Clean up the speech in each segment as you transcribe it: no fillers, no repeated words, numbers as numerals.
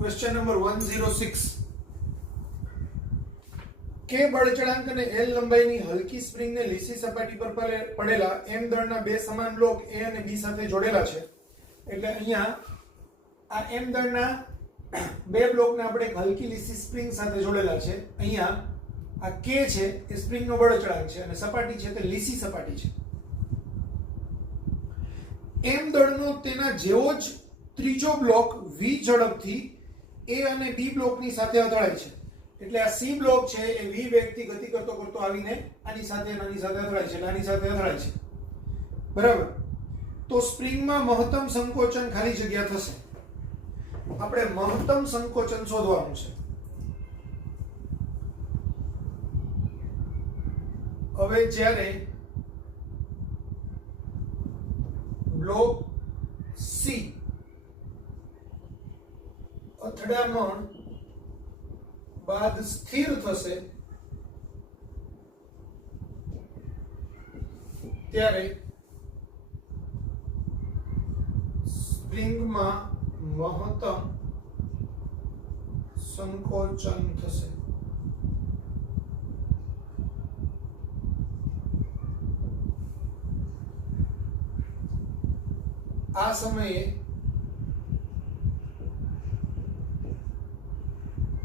Question number 106 કે બળચળાંક અને L લંબાઈની હલકી સ્પ્રિંગને લીસી સપાટી પર પડેલા M દળના બે સમાન બ્લોક A અને B સાથે જોડેલા છે. એટલે અહીંયા આ M દળના બે બ્લોકને આપણે એક હલકી લીસી સ્પ્રિંગ સાથે જોડેલા છે. અહીંયા આ K છે એ સ્પ્રિંગનો બળચળાંક છે અને સપાટી છે તે લીસી સપાટી છે. M દળનો તેના જેવો જ ત્રીજો બ્લોક V ઝડપથી A અને B બ્લોકની સાથે અથડાય છે. એટલે આ C બ્લોક છે એ V વેગથી ગતિ કરતો કરતો આવીને આની સાથે અથડાય છે, આની સાથે અથડાય છે. બરાબર. તો સ્પ્રિંગમાં મહત્તમ સંકોચન ખાલી જગ્યા થશે. આપણે મહત્તમ સંકોચન શોધવાનું છે. હવે જ્યારે બ્લોક C અથડામણ બાદ સ્થિર થશે ત્યારે સ્પ્રિંગમાં મહત્તમ સંકોચન થશે. આ સમયે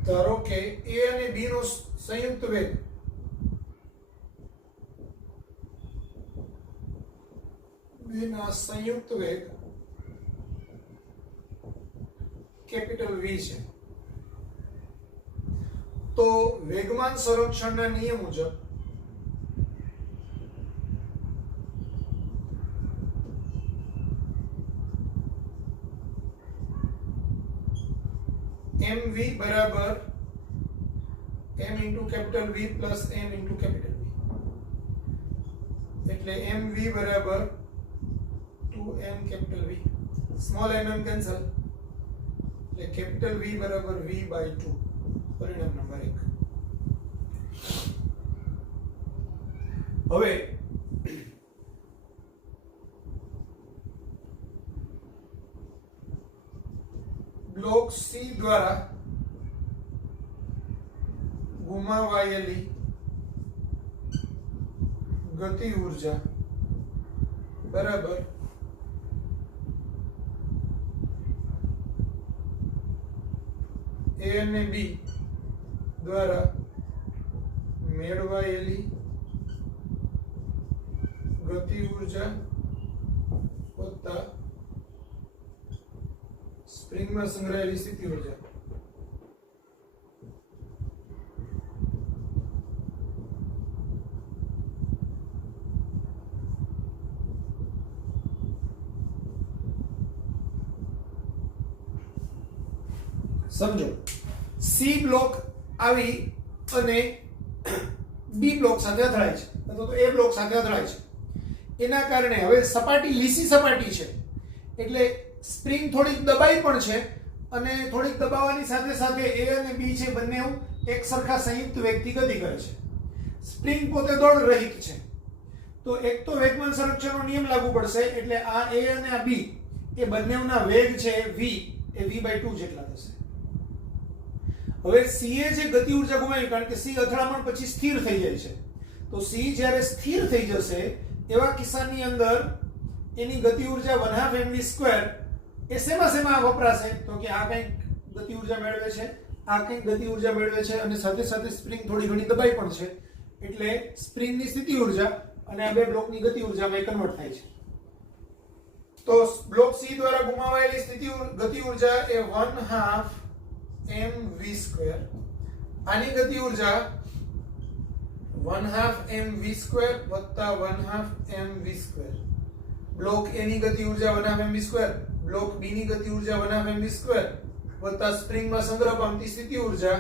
ધારો કે A અને B નો સંયુક્ત વેગ કેપિટલ V છે. તો વેગમાન સંરક્ષણના નિયમ મુજબ mv બરાબર m into capital V plus m into capital V. એટલે mv બરાબર 2m capital V. Small mm cancel. એટલે capital V બરાબર V by 2. પરિણામ નંબર 1. હવે બ્લોક C દ્વારા ગુમાવાયેલી ગતિ ઊર્જા બરાબર A અને B દ્વારા મેળવાયેલી ગતિ ઊર્જા વત્તા સ્પ્રિંગમાં સંગ્રહાયેલી સ્થિતિ ઊર્જા. સમજો C બ્લોક આવી અને B બ્લોક સાથે અથડાય છે અથવા તો A બ્લોક સાથે અથડાય છે. એના કારણે હવે સપાટી લીસી સપાટી છે એટલે સ્પ્રિંગ થોડીક દબાઈ પણ છે અને થોડીક દબાવવાની સાથે સાથે A અને B છે બંને એક સરખા સંયુક્ત વેગથી ગતિ કરે છે. સ્પ્રિંગ પોતે દોડ રહિત છે. તો એક તો વેગમાન સંરક્ષણનો નિયમ લાગુ પડશે એટલે આ A અને આ B એ બંનેના વેગ છે V એ V/2 જેટલા થશે. હવે C એ જે ગતિ ઊર્જા ગુમાવી કારણ કે C અથડામણ પછી સ્થિર થઈ જાય છે. તો C જ્યારે સ્થિર થઈ જશે એવા કિસ્સાની અંદર એની ગતિ ઊર્જા 1/2 mv² એ શેમાં વપરાશે તો કે આ કંઈક ગતિ ઊર્જા મેળવે છે, આ કંઈક ગતિ ઊર્જા મેળવે છે અને સાથે સાથે સ્પ્રિંગ થોડી ઘણી દબાઈ પણ છે એટલે સ્પ્રિંગની સ્થિતિ ઊર્જા અને આ બે બ્લોકની ગતિ ઊર્જામાં કન્વર્ટ થાય છે. તો બ્લોક C દ્વારા ગુમાવાયેલી ગતિ ઊર્જા એ 1/2 mv². આની ગતિ ઊર્જા 1/2 mv² વત્તા 1/2 mv². બ્લોક A ની ગતિ ઊર્જા 1/2 mv², બ્લોક B ની ગતિ ઊર્જા 1/2 mv² વત્તા સ્પ્રિંગમાં સંગ્રહ પામતી સ્થિતિ ઊર્જા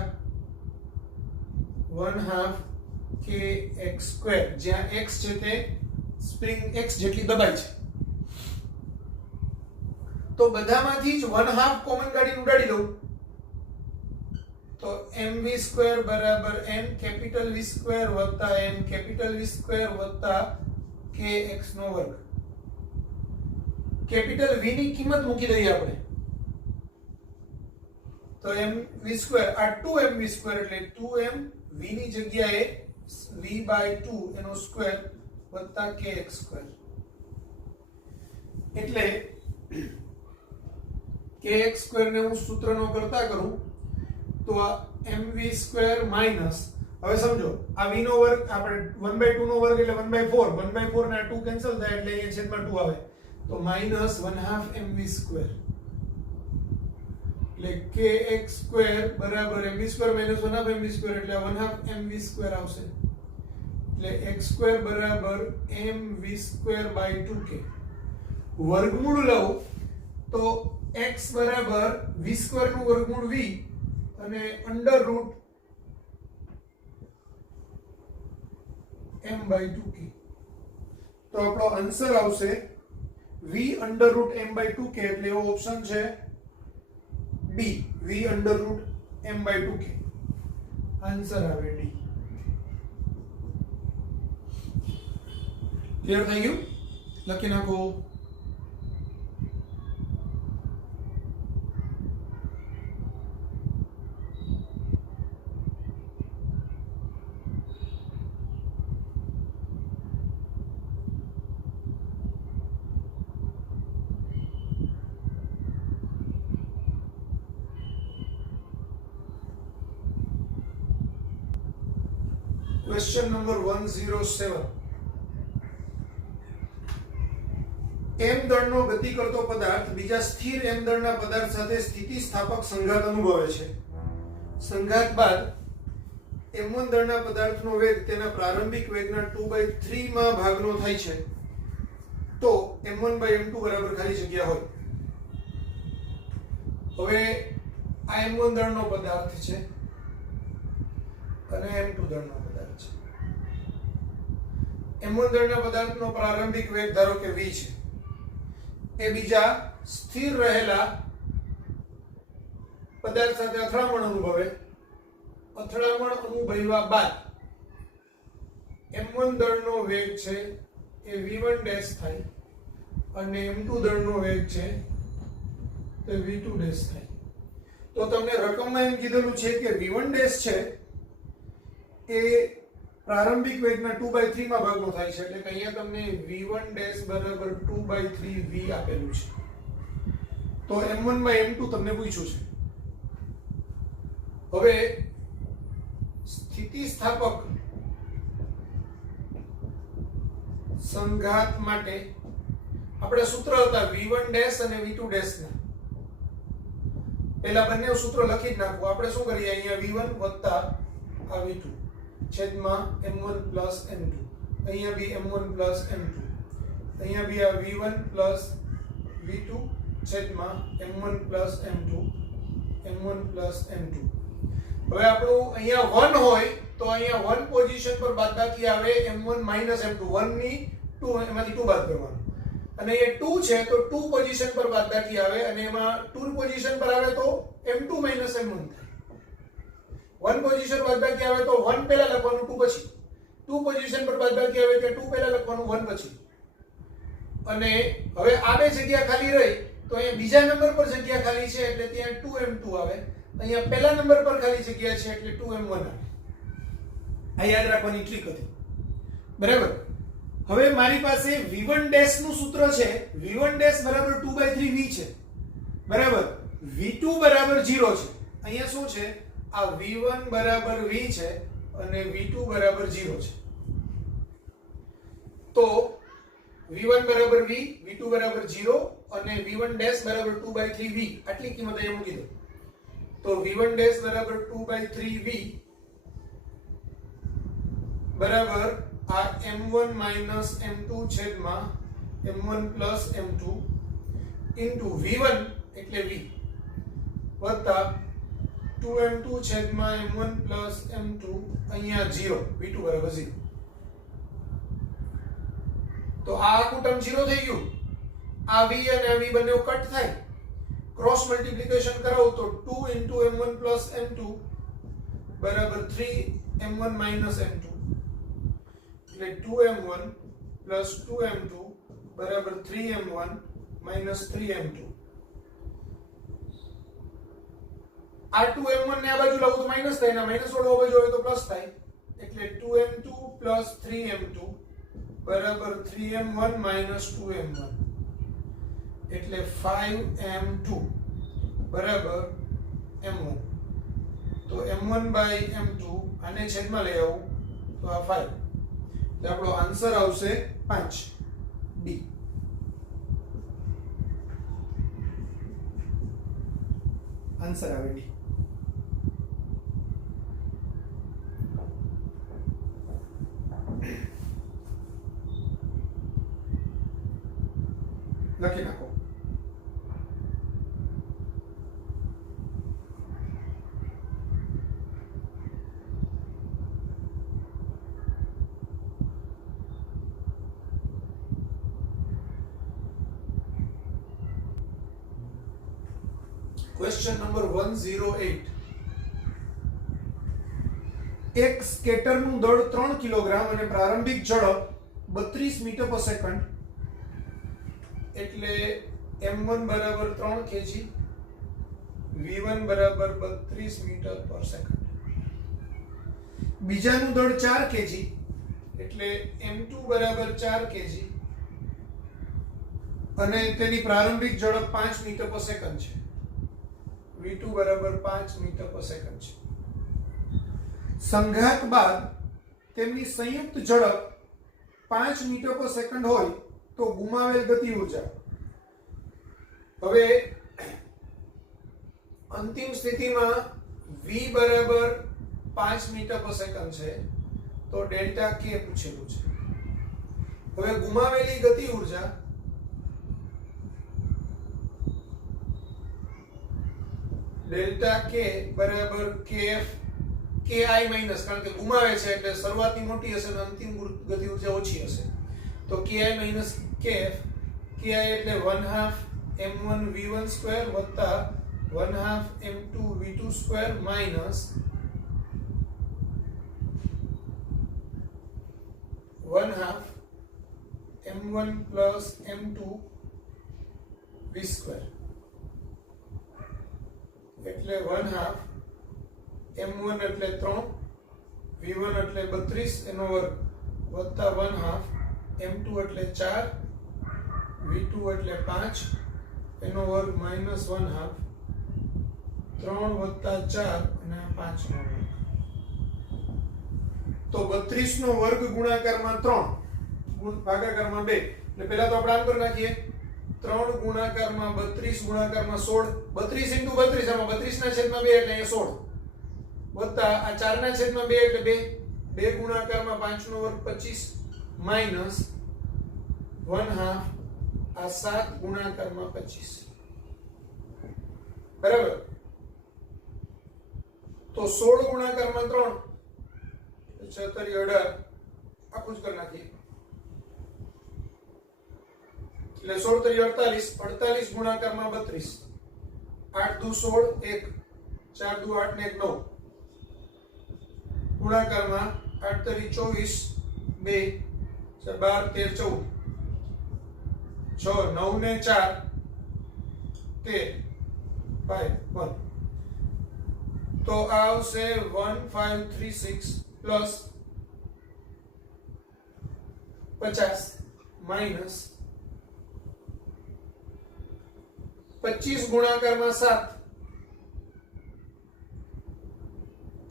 1/2 kx2 જ્યાં x છે તે સ્પ્રિંગ x જેટલી દબાઈ છે તો બધામાંથી જ 1/2 કોમન કાઢીને ઉડાડી દઉં તો mv2 બરાબર m કેપિટલ v2 વત્તા m કેપિટલ v2 વત્તા kx નો વર્ગ કેપિટલ v ની કિંમત મૂકી દઈએ આપણે તો mv2 આ 2mv2 એટલે 2m v ની જગ્યાએ v/2 એનો સ્ક્વેર વત્તા kx2 એટલે kx2 ને હું સૂત્રનો કરતા કરું તો આ mv2 માઈનસ હવે સમજો આ v નો વર્ગ આપણે 1/2 નો વર્ગ એટલે 1/4 1/4 ના 2 કેન્સલ થાય એટલે અહીંયા છેદમાં 2 આવે તો માઈનસ 1/2 mv2 એટલે kx2 બરાબર mv2 માઈનસ 1/2 mv2 એટલે 1/2 mv2 આવશે એટલે x2 બરાબર mv2/2k વર્ગમૂળ લઉં તો x બરાબર v2 નું વર્ગમૂળ v અને અંડર રૂટ m/2k તો આપણો આન્સર આવશે v અંડર રૂટ m/2k એટલે એવો ઓપ્શન છે B v under route m/2k answer આવે D ક્લિયર થઈ ગયું લખી નાખો Question number 107 m દળનો ગતિ કરતો પદાર્થ બીજા સ્થિર m દળના પદાર્થ સાથે સ્થિતિસ્થાપક સંઘાત અનુભવે છે સંઘાત બાદ m1 દળના પદાર્થનો વેગ તેના પ્રારંભિક વેગના 2/3 માં ભાગનો થાય છે તો m1/m2 બરાબર ખાલી જગ્યા હોય હવે આ m1 દળનો પદાર્થ છે અને m2 દળનો પદાર્થ છે m1 દળના પદાર્થનો પ્રારંભિક વેગ ધારો કે v છે એ બીજા સ્થિર રહેલા પદાર્થ સાથે અથડામણ અનુભવ્યા બાદ m1 દળનો વેગ છે એ v1 ડેશ થાય અને m2 દળનો વેગ છે તે v2 ડેશ થાય તો તમને રકમમાં એમ કીધેલું છે કે v1 ડેશ છે એ પ્રારંભિક વેગના 2/3 માં ભાગનો થાય છે એટલે કે અહીંયા તમને v1 ડેશ બરાબર 2/3 v આપેલું છે તો m1/m2 તમને પૂછ્યું છે હવે સ્થિતિસ્થાપક સંઘાત માટે આપણે સૂત્ર હતા v1 ડેશ અને v2 ડેશ ના પહેલા બંને સૂત્ર લખી જ નાખો આપણે શું કરીએ અહીંયા v1 વત્તા આ v2 છેદમાં m1 પ્લસ m2 અહીંયા બી m1 પ્લસ m2 અહીંયા બી આ v1 પ્લસ v2 છેદમાં m1 plus m2 m1 plus m2 હવે આપણું અહીંયા 1 હોય તો અહીંયા 1 પોઝિશન પર બાદબાકી આવે m1 માઈનસ m2 1 ની 2 એમાંથી 2 બાદ કરવાનું અને એ 2 છે તો 2 પોઝિશન પર બાદબાકી આવે અને એમાં 2 પોઝિશન પર આવે તો m2 માઈનસ m1 થાય 1 પોઝિશન બાદબાકી આવે તો 1 પહેલા લખવાનું 2 પછી 2 પોઝિશન પર બાદબાકી આવે તો 2 પહેલા લખવાનું 1 પછી અને હવે આ બે જગ્યા ખાલી રહી તો અહીંયા બીજા નંબર પર જગ્યા ખાલી છે એટલે ત્યાં 2m2 આવે અહીંયા પહેલા નંબર પર ખાલી જગ્યા છે એટલે 2m1 આવે આ યાદ રાખવાની ટ્રીક હતી બરાબર હવે મારી પાસે v1 ડેશ નું સૂત્ર છે v1 ડેશ બરાબર 2/3 v છે બરાબર v2 બરાબર 0 છે અહીંયા શું છે આ v1 બરાબર v છે અને v2 બરાબર 0 છે તો v1 બરાબર v v2 બરાબર 0 અને v1 ડેશ બરાબર 2/3 v આટલી કિંમત અહીંયા મૂકી દો તો v1 ડેશ બરાબર 2/3 v બરાબર આ m1 માઈનસ m2 છેદમાં m1 plus m2 into v1 એટલે v વત્તા 2m2 છેદમાં m1 પ્લસ m2 અહીંયા 0 v2 બરાબર 0. તો આ આખું ટર્મ 0 થઈ ગયું. આ v અને આ v બંને કટ થાય. ક્રોસ મલ્ટીપ્લિકેશન કરાવું તો 2 into m1 plus m2 બરાબર 3m1 minus m2 એટલે 2m1 plus 2m2 બરાબર 3m1 minus 3m2. આ 2m1 ને આ બાજુ લાવું તો માઈનસ થાય, ના માઈનસ વાળો બાજુ આવે તો પ્લસ થાય એટલે 2m2 plus 3m2 બરાબર 3m1 minus 2m1 એટલે 5m2 બરાબર m1. તો m1 by m2 આને છેદમાં લઈ આવું તો આ 5 એટલે આપણો આન્સર આવશે 5 ડી. આન્સર આવે ડી. લખી નાખો. Question number 108. એક સ્કેટરનું દળ 3 કિલોગ્રામ અને પ્રારંભિક ઝડપ 32 મીટર પર સેકન્ડ એટલે m1 બરાબર 3 kg, v1 બરાબર 32 મીટર પર સેકન્ડ. બીજાનું દળ 4 kg એટલે m2 બરાબર 4 kg અને તેની પ્રારંભિક ઝડપ 5 મીટર પર સેકન્ડ છે. v2 બરાબર 5 મીટર પર સેકન્ડ છે. સંઘાત બાદ તેમની સંયુક્ત ઝડપ 5 મીટર પર સેકન્ડ હોય તો ગુમાવેલ ગતિ ઊર્જા. હવે અંતિમ સ્થિતિમાં v બરાબર 5 મીટર પર સેકન્ડ છે તો ડેલ્ટા k પૂછેલું છે. હવે ગુમાવેલી ગતિ ઊર્જા ડેલ્ટા k બરાબર kf ki માઈનસ, કારણ કે ગુમાવે છે એટલે શરૂઆતની મોટી હશે અને અંતિમ ગતિ ઊર્જા ઓછી હશે. તો ki minus kf, ki એટલે 1/2 m1 v1 સ્ક્વેર વત્તા 1/2 m2 v2 square minus 1/2 m1 plus m2 v square એટલે 1/2 m1 એટલે 3, v1 એટલે 32 એનો વર્ગ વત્તા 1/2 m2 એટલે 4, v2 એટલે 5 એનો વર્ગ માઈનસ 1/2 3 વત્તા 4 અને 5 નો વર્ગ. તો 32 નો વર્ગ ગુણાકારમાં 3 ભાગાકારમાં 2 એટલે પહેલા તો આપણે આમ કરી નાખીએ. 3 ગુણાકારમાં 32 ગુણાકારમાં 16, 32 into 32 આમાં 32 ના છેદમાં 2 એટલે અહીંયા 16 વત્તા આ 4 ના છેદમાં 2 એટલે 2 ગુણાકારમાં 5 નો વર્ગ 25 માઈનસ 1/2 આ 7 ગુણાકારમાં 25 બરાબર. તો 16 ગુણાકારમાં 3 76 18 આખું જ કરી નાખીએ એટલે 16 તરી 48, 48 ગુણાકારમાં 32, 8 દુ 16 1, 4 દુ 8 ને 1 9 ગુણાકારમાં 8 તરી 24 2, 12 13 14 6 9 ને 4 13 5 1. તો આ આવશે 1536 પ્લસ 50 માઈનસ 25 ગુણાકારમાં 7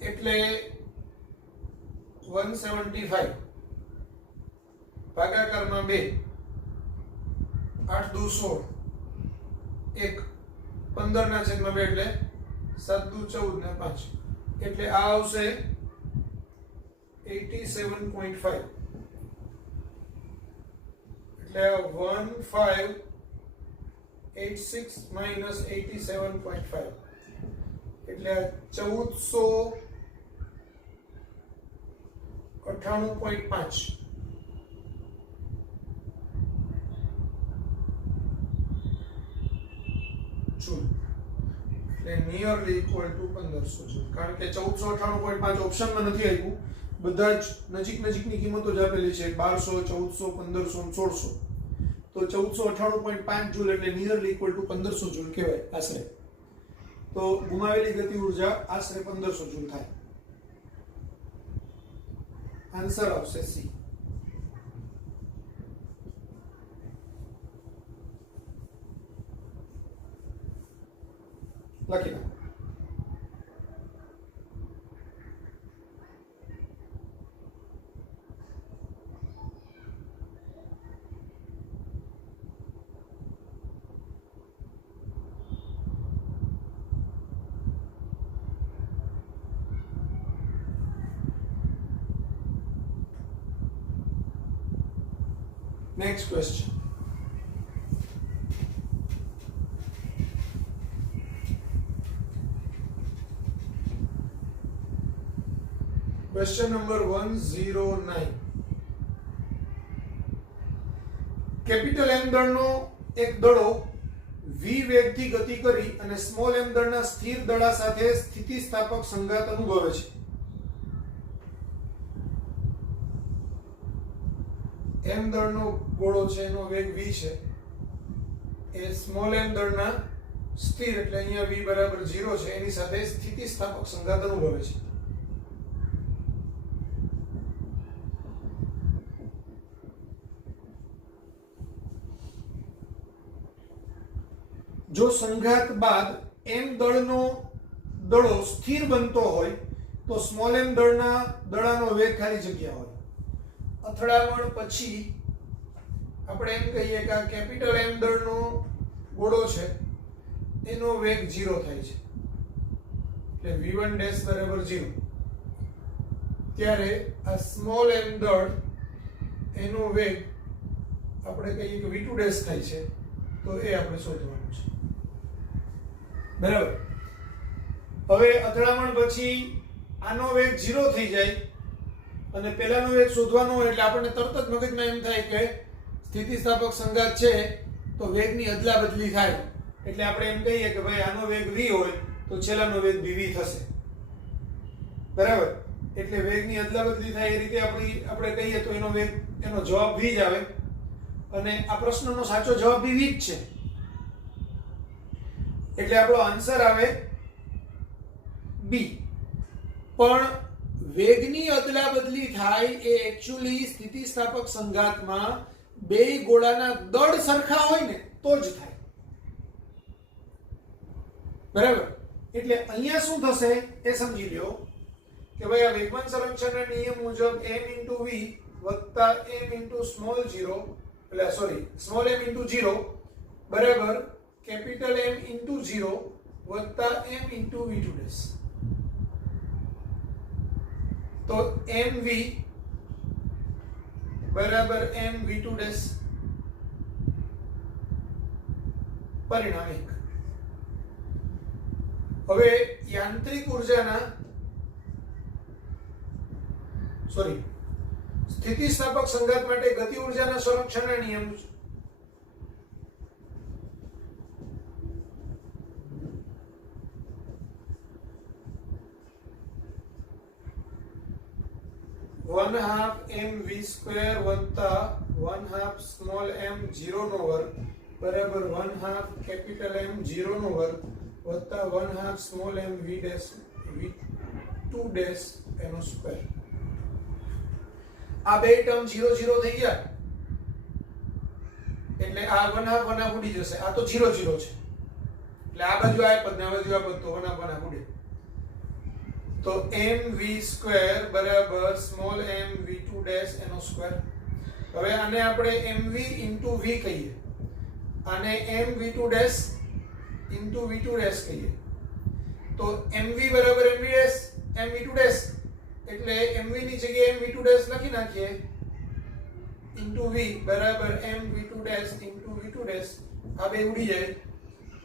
એટલે 175 ભાગાકારમાં 2, 8 દુ 16 1, 15 ના છેદમાં 2 એટલે 7 દુ 14 ને 5 એટલે આ આવશે 87.5 એટલે 1586 minus 87.5 એટલે 1498.5 જૂલ એટલે નિયરલી ઇક્વલ ટુ 1500 જૂલ. કારણ કે 1498.5 ઓપ્શનમાં નથી આપ્યું, બધા જ નજીકની કિંમતો જ આપેલી છે 1200, 1400, 1500 અને 1600. તો 1498.5 જૂલ એટલે નિયરલી ઇક્વલ ટુ 1500 જૂલ કહેવાય આશરે. તો ગુમાવેલી ગતિ ઉર્જા આશરે 1500 જૂલ થાય. આન્સર આવશે સી. લખી નાખો. Next question. Question number 109. Capital M દળનો એક દડો v વેગથી ગતિ કરી અને સ્મોલ m દળના સ્થિર દડા સાથે સ્થિતિસ્થાપક સંઘાત અનુભવે છે. m દળનો ગોળો છે, એનો વેગ v છે, એ સ્મોલ m દળના સ્થિર એટલે અહીંયા v બરાબર 0 છે એની સાથે સ્થિતિસ્થાપક સંઘાત અનુભવે છે. જો સંઘાત બાદ m દળનો દડો સ્થિર બનતો હોય તો સ્મોલ m દડાનો વેગ ખાલી જગ્યા હોય. અથડામણ પછી આપણે એમ કહીએ કે આ કેપિટલ M દળનો ગોળો છે એનો વેગ 0 થાય છે એટલે v1 ડેશ બરાબર 0. ત્યારે આ સ્મોલ m દળ એનો વેગ આપણે કહીએ કે v2 ડેશ થાય છે, તો એ આપણે શોધવાનું છે. બરાબર. હવે અથડામણ પછી આનો વેગ 0 થઈ જાય અને પેલાનો વેગ શોધવાનો હોય એટલે આપણને તરત જ મગજમાં એમ થાય કે સ્થિતિસ્થાપક સંઘાત છે તો વેગની અદલા બદલી થાય. એટલે આપણે એમ કહીએ કે ભાઈ આનો વેગ v હોય તો છેલ્લાનો વેગ bv થશે. બરાબર. એટલે વેગની અદલા બદલી થાય એ રીતે આપણે કહીએ તો એનો જવાબ v જ આવે અને આ પ્રશ્નનો સાચો જવાબ બી v જ છે. એટલે આપણો આન્સર આવે બી. પણ વેગની અદલા બદલી થાય એ એક્ચ્યુઅલી સ્થિતિસ્થાપક સંઘાતમાં બે ગોળાના દળ સરખા હોય ને તો જ થાય. બરાબર. એટલે અહીંયા શું થશે એ સમજી લ્યો કે ભાઈ આ વેગમાન સંરક્ષણના નિયમ મુજબ m * v + m * small m * 0 બરાબર કેપિટલ M * 0 + m * v2 તો mv બરાબર mv2 પરિણામ 1. હવે યાંત્રિક ઉર્જાના સ્થિતિસ્થાપક સંઘાત માટે ગતિ ઉર્જાના સંરક્ષણના નિયમ 1/2 mv² + 1/2 સ્મોલ m 0 નો વર્ગ બરાબર 1/2 કેપિટલ M 0 નો વર્ગ + 1/2 સ્મોલ m v2 એનો સ્ક્વેર. આ બે ટર્મ 0 0 થઈ ગયા એટલે આ 1/2 ઉડી જશે. આ તો 0 0 છે એટલે આ બાજુ આ પદ ને આ બાજુ આ પદ તો 1/2 ઉડે. તો mv² બરાબર સ્મોલ m v2 એનો સ્ક્વેર. હવે આને આપણે mv * v કહીએ, આને mv2 * v2 કહીએ. તો mv બરાબર mv2 એટલે mv ની જગ્યાએ mv2 લખી નાખીએ * v બરાબર mv2 * v2 આ બે ઉડી જાય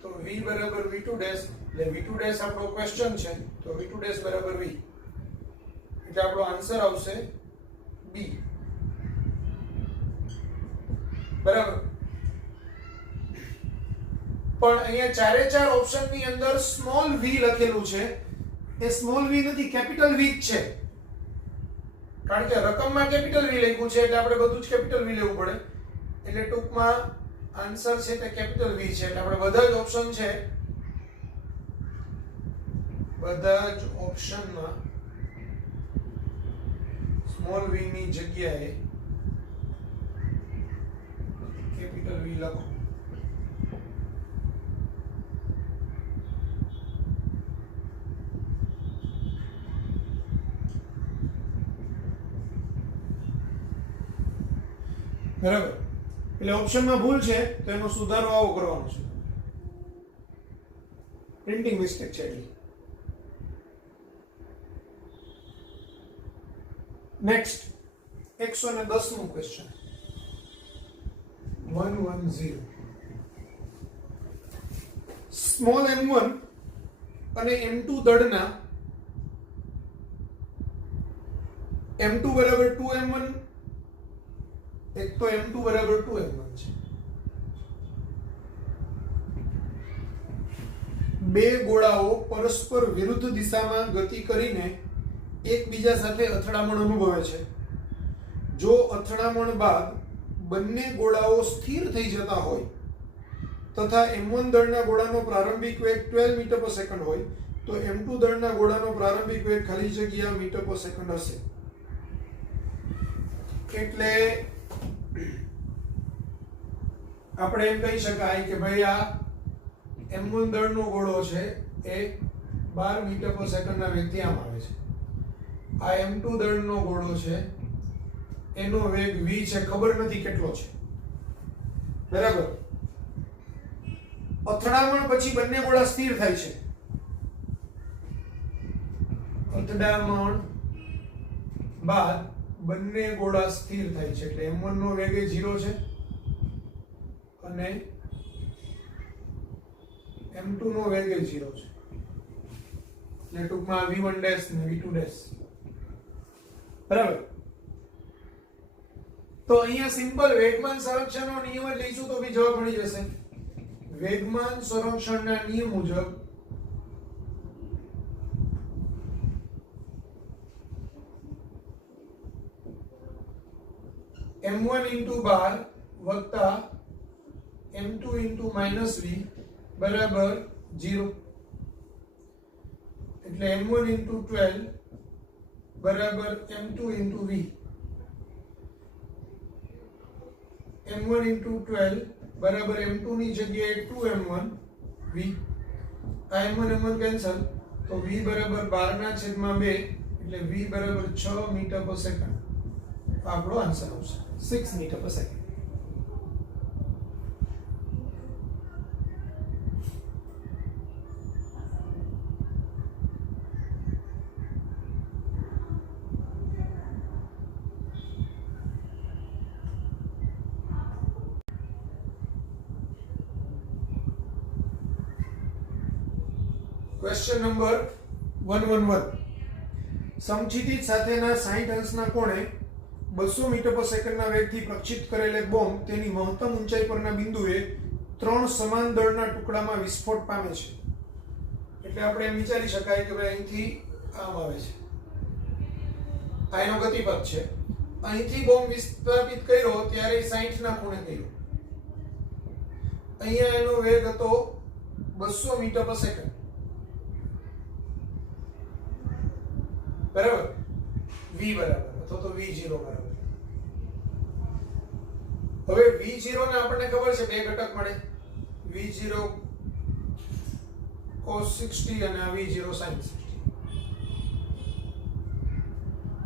તો v બરાબર v2 ડેશ, એટલે v2 ડેશ આપણો ક્વેશ્ચન છે, તો v2 ડેશ બરાબર v, એટલે આપણો આન્સર આવશે b. બરાબર. પણ અહીંયા ચારે ચાર ઓપ્શન ની અંદર સ્મોલ v લખેલું છે, એ સ્મોલ v નથી, કેપિટલ v જ છે. કારણ કે રકમમાં કેપિટલ v લખ્યું છે એટલે આપણે બધું જ કેપિટલ v લેવું પડે, એટલે ટૂંકમાં આન્સર છે તે કેપિટલ v છે. એટલે આપણે બધા જ ઓપ્શન છે, બધા જ ઓપ્શનમાં સ્મોલ v ની જગ્યાએ કેપિટલ v લખો. બરાબર. એટલે ઓપ્શનમાં ભૂલ છે તો એનો સુધારો આવો કરવાનો છે, પ્રિન્ટિંગ મિસ્ટેક છે એટલે. નેક્સ્ટ 110 નું ક્વેશ્ચન 110. સ્મોલ m1 અને m2 દળના m2 બરાબર 2m1, એક તો m2 બરાબર 2m1 છે. બે ગોળાઓ પરસ્પર વિરુદ્ધ દિશામાં ગતિ કરીને એકબીજા સાથે અથડામણ અનુભવે છે. જો અથડામણ બાદ બંને ગોળાઓ સ્થિર થઈ જતા હોય તથા m1 દળના ગોળાનો પ્રારંભિક વેગ 12 મીટર પર સેકન્ડ હોય તો m2 દળના ગોળાનો પ્રારંભિક વેગ ખાલી જગ્યા મીટર પર સેકન્ડ હશે. એટલે આપણે એમ કહી શકાય કે ભાઈ આ m1 દળનો ગોળો છે એ 12 મીટર પર સેકન્ડના વેગથી આમ આવે છે. આ m2 દળનો ગોળો છે એનો વેગ v છે, ખબર નથી કેટલો છે. બરાબર. અથડામણ પછી બંને ગોળા સ્થિર થાય છે. અથડામણ બાદ બંને ગોળા સ્થિર થાય છે, એટલે m1 નો વેગ એ 0 છે અને m2 નો વેગ એ 0 છે. એટલે ટૂંકમાં v1 ડેશ ને v2 ડેશ. બરાબર. તો અહીંયા સિમ્પલ વેગમાન સંરક્ષણનો નિયમ જ લઈશું તો બી જવાબ મળી જશે. વેગમાન સંરક્ષણના નિયમ મુજબ m1 into 12 વત્તા m2 into minus v બરાબર 0. એટલે m1 into 12 બરાબર m2 into v. m1 into 12 બરાબર m2 ની જગ્યાએ 2m1 v. આ m1 m1 કેન્સલ તો v બરાબર 12/2 એટલે v બરાબર 6 મીટર પર સેકન્ડ. આપણો આન્સર આવશે 6 મીટર પર સેકન્ડ. Question number 111. સમક્ષિતિજ સાથેના 60 અંશના કોણે 200 મીટર પર સેકન્ડના વેગથી પ્રક્ષિપ્ત કરેલ એક બોમ્બ તેની મહત્તમ ઊંચાઈ પરના બિંદુએ 3 સમાન દળના ટુકડામાં વિસ્ફોટ પામે છે. એટલે આપણે એમ વિચારી શકાય કે ભાઈ અહીંથી આમ આવે છે, આ એનો ગતિપથ છે. અહીંથી બોમ્બ વિસ્થાપિત કર્યો ત્યારે 60 ના ખૂણે કર્યો. અહીંયા એનો વેગ હતો 200 મીટર પર સેકન્ડ. બરાબર. v બરાબર અથવા તો v0 બરાબર. હવે v0 ને આપણને ખબર છે બે ઘટક મળે, v0 cos 60 અને v0 sin 60.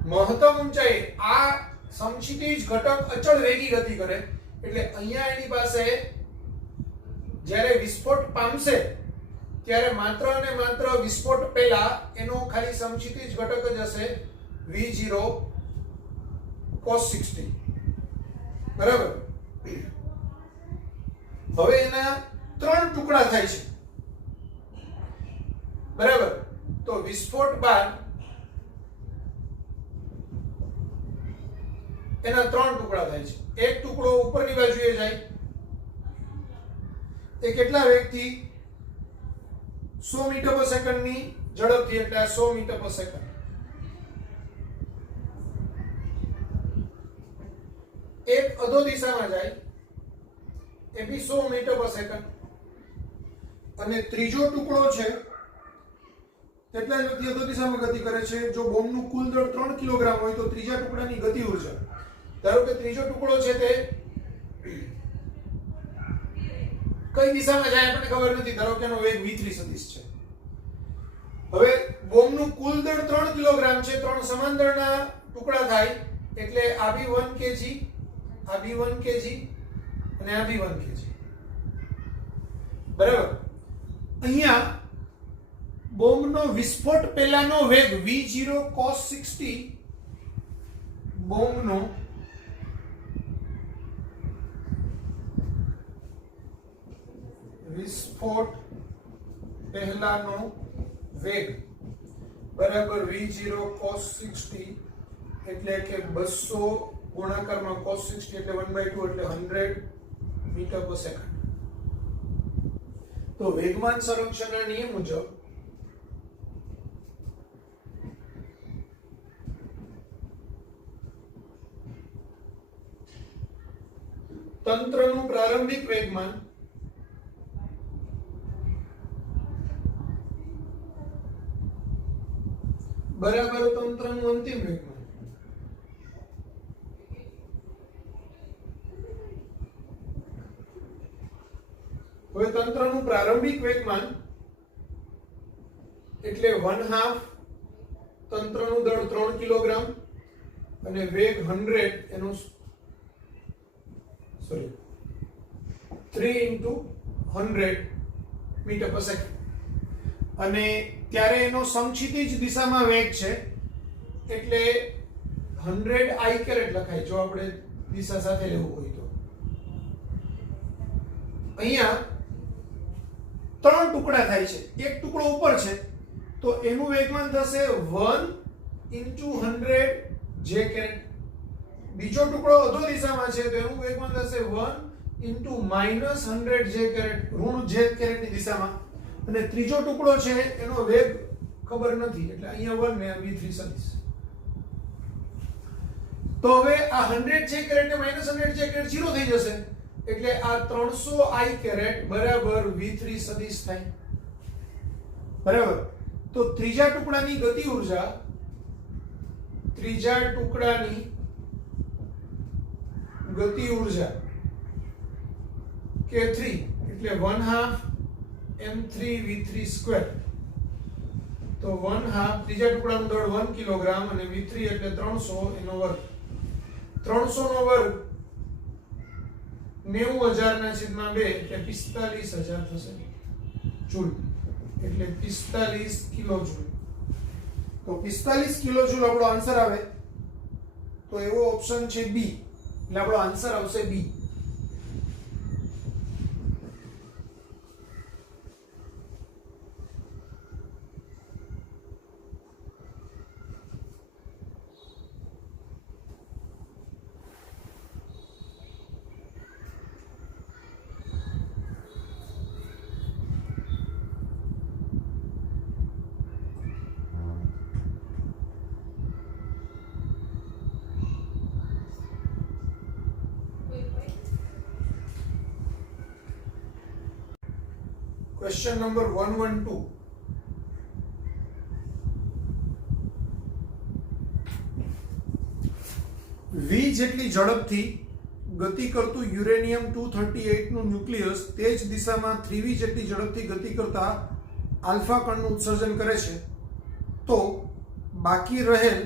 મહત્તમ ઊંચાઈ આ સમક્ષિતિજ ઘટક અચળ વેગી ગતિ કરે એટલે અહીંયા એની પાસે જ્યારે વિસ્ફોટ પામશે ત્યારે માત્ર અને માત્ર વિસ્ફોટ પહેલા એનો ખાલી સમક્ષિતિજ ઘટક જ હશે v0 cos 60. બરાબર. હવે એના 3 ટુકડા થાય છે, બરાબર. તો વિસ્ફોટ બાદ એના 3 ટુકડા થાય છે. એક ટુકડો ઉપરની બાજુએ જાય, એ કેટલા વેગથી? 100 મીટર પર સેકન્ડની ઝડપથી, એટલે આ 100 મીટર પર સેકન્ડ. એક અધો દિશામાં જાય, એ બી 100 મીટર પર સેકન્ડ. અને ત્રીજો ટુકડો છે કેટલા વેગથી અધો દિશામાં ગતિ કરે છે? જો બોમ્બનું કુલ દળ 3 કિલોગ્રામ હોય તો ત્રીજા ટુકડાની ગતિ ઉર્જા, ધારો કે ત્રીજો ટુકડો છે તે કઈ દિશામાં જાય આપણને ખબર નથી, ધારો કે એનો વેગ v3 સદિશ છે. હવે બોમ્બનું કુલ દળ 3 કિલોગ્રામ છે, 3 સમાન દળના ટુકડા થાય, એટલે આ બી 1 kg, આ બી 1 kg અને આ બી 1 kg, બરાબર. અહીંયા બોમ્બનો વિસ્ફોટ પહેલાનો વેગ v0 cos 60, બોમ્બનો વિસ્ફોટ પહેલાનો વેગ બરાબર v0 cos 60, એટલે કે 200 ગુણાકારમાં cos 60 એટલે 1/2 એટલે 100 મીટર પર સેકન્ડ. તો વેગમાન સંરક્ષણના નિયમ મુજબ તંત્રનું પ્રારંભિક વેગમાન બરાબર તંત્રનું અંતિમ વેગમાન. હવે તંત્રનું પ્રારંભિક વેગમાન એટલે 1/2 તંત્રનું દળ 3 કિલોગ્રામ અને વેગ 100 એનું 3 × 100 મીટર પર સેકન્ડ. અને ત્યારે એનો સમક્ષિતિજ દિશામાં વેગ છે, એટલે 100 I કેરેટ લખાય જો આપણે દિશા સાથે લેવું હોય તો. અહીંયા 3 ટુકડા થાય છે, એક ટુકડો ઉપર છે તો એનું વેગમાન થશે 1 × 100 j કેરેટ. બીજો ટુકડો અધો દિશામાં છે તો એનું વેગમાન થશે 1 × -100 j કેરેટ, ઋણ j કેરેટની દિશામાં. અને ત્રીજો ટુકડો છે એનો વેગ ખબર નથી, એટલે અહીંયા 1 ને v3 સદિશ. તો હવે આ 100 j કેરેટ ને -100 j કેરેટ 0 થઈ જશે, એટલે આ 300 I કેરેટ બરાબર v3 સદિશ થાય, બરાબર. તો ત્રીજા ટુકડાની ગતિ ઉર્જા, ત્રીજા ટુકડાની ગતિ ઉર્જા k3 એટલે 1/2 m3v3 સ્ક્વેર. તો 1/2 ત્રીજા ટુકડાનું દળ 1 કિલોગ્રામ અને v3 એટલે 300 એનો વર્ગ. 300 નો વર્ગ 90,000/2 એટલે 45,000 થશે જૂલ, એટલે 45 કિલો જૂલ. તો 45 કિલો જૂલ આપણો આન્સર આવે. તો એવો ઓપ્શન છે બી, એટલે આપણો આન્સર આવશે બી. Question number 112. V જેટલી ઝડપથી ગતિ કરતું યુરેનિયમ 238 નું ન્યુક્લિયસ તે જ દિશામાં 3V જેટલી ઝડપથી ગતિ કરતા આલ્ફા કણનું ઉત્સર્જન કરે છે, તો બાકી રહેલ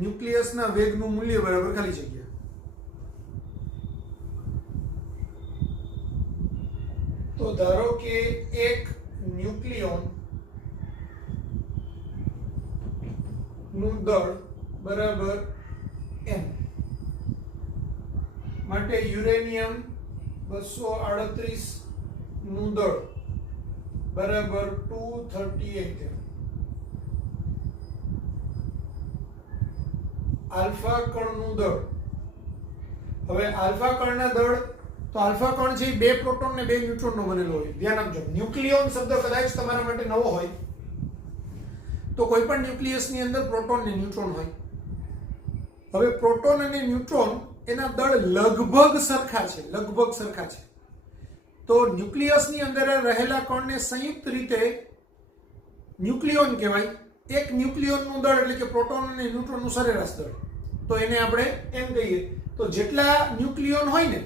ન્યુક્લિયસના વેગનું મૂલ્ય બરાબર ખાલી જગ્યા. તો ધારો કે એક ન્યુક્લિયોન નું દળ બરાબર m માટે યુરેનિયમ 238 નું દળ બરાબર 238 આલ્ફા કણનું દળ. હવે આલ્ફા કણના દળ તો આલ્ફા કણ છે બે પ્રોટોન ને બે ન્યુટ્રોન નો બનેલો હોય. ધ્યાન આપજો, ન્યુક્લિયોન શબ્દ કદાચ તમારા માટે નવો હોય તો કોઈ પણ ન્યુક્લિયસ ની અંદર પ્રોટોન ને ન્યુટ્રોન હોય. હવે પ્રોટોન અને ન્યુટ્રોન એના દળ લગભગ સરખા છે, લગભગ સરખા છે. તો ન્યુક્લિયસ ની અંદર રહેલા કણને સંયુક્ત રીતે ન્યુક્લિયોન કહેવાય. એક ન્યુક્લિયોન નું દળ એટલે કે પ્રોટોન અને ન્યુટ્રોન નું સરેરાશ દળ, તો એને આપણે એમ કહીએ. તો જેટલા ન્યુક્લિયોન હોય ને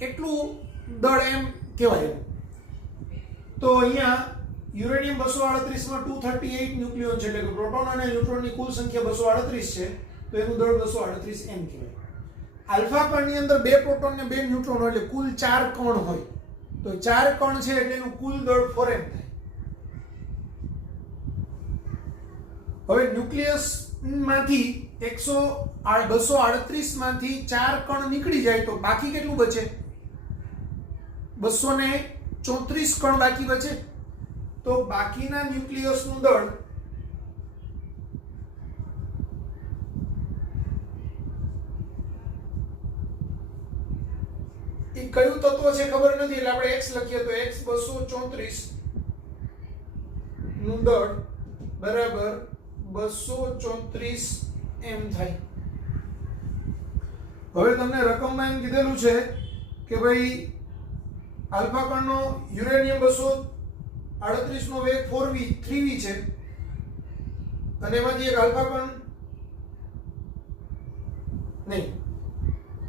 એટલું દળ એમ કહેવાય. તો અહીંયા યુરેનિયમ 238 માં 238 ન્યુક્લિયોન છે, એટલે કે પ્રોટોન અને ન્યુટ્રોનની કુલ સંખ્યા 238 છે, તો એનું દળ 238 એમ કહેવાય. આલ્ફા કણની અંદર બે પ્રોટોન ને બે ન્યુટ્રોન હોય એટલે કુલ 4 કણ હોય. તો 4 કણ છે એટલે એનું કુલ દળ 4m થાય. હવે ન્યુક્લિયસ માંથી 238 માંથી 4 કણ નીકળી જાય તો બાકી કેટલું બચે? 234 કણ બાકી બચે. તો બાકીના ન્યુક્લિયસનું દળ એ કયું તત્વ છે ખબર નથી એટલે આપણે x લખીએ તો x 234 નું દળ બરાબર 234 એમ થાય. હવે તમને રકમમાં એમ કીધેલું છે કે ભાઈ આલ્ફા કણનો યુરેનિયમ 238 નો વેગ 4v 3v છે અને એમાંથી એક આલ્ફા કણ નહીં,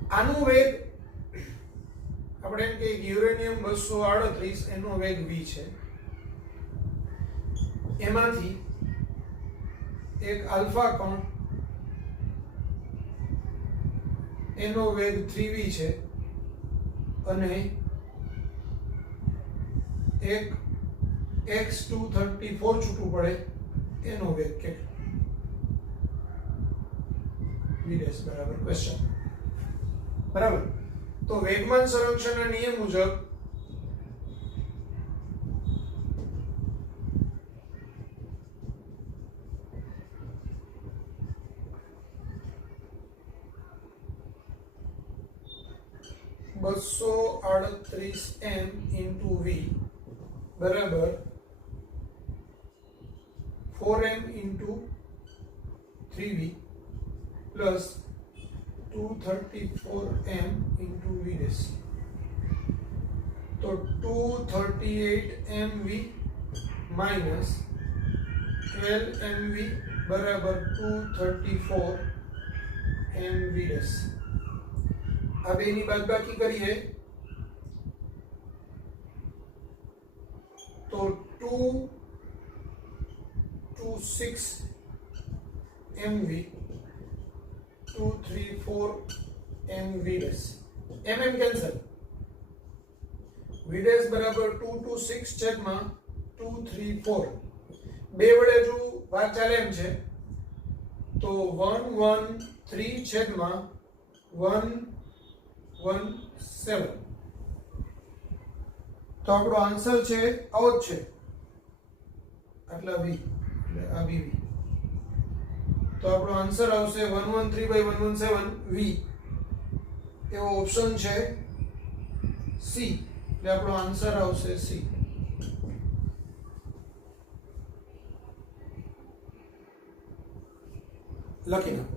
આનું વેગ આપણે એમ કે યુરેનિયમ 238 એનો વેગ v છે, એમાંથી એક આલ્ફા કણ એનો વેગ 3v છે અને એક x234 છૂટું પડે એનો વેગ કેટલો? v' બરાબર ક્વેશ્ચન. બરાબર. તો વેગમાન સંરક્ષણના નિયમ મુજબ m into v બરાબર 4m into 3v plus 234m into v dash. तो 238mv minus 12mv बराबर 234mv dash. अब इन्हीं बादबाकी करिए तो 226 mv 234 mv dash. mm cancel, v dash बराबर 226 छेदમાં 234 બે વડે જો ભાગ ચાલે એમ છે તો 113 છેદમાં 117. તો આપણો આન્સર છે આવો જ છે, આટલા v એટલે આ bv. તો આપણો આન્સર આવશે 113/117 v. એવો ઓપ્શન છે સી, એટલે આપણો આન્સર આવશે સી. લખી નાખો.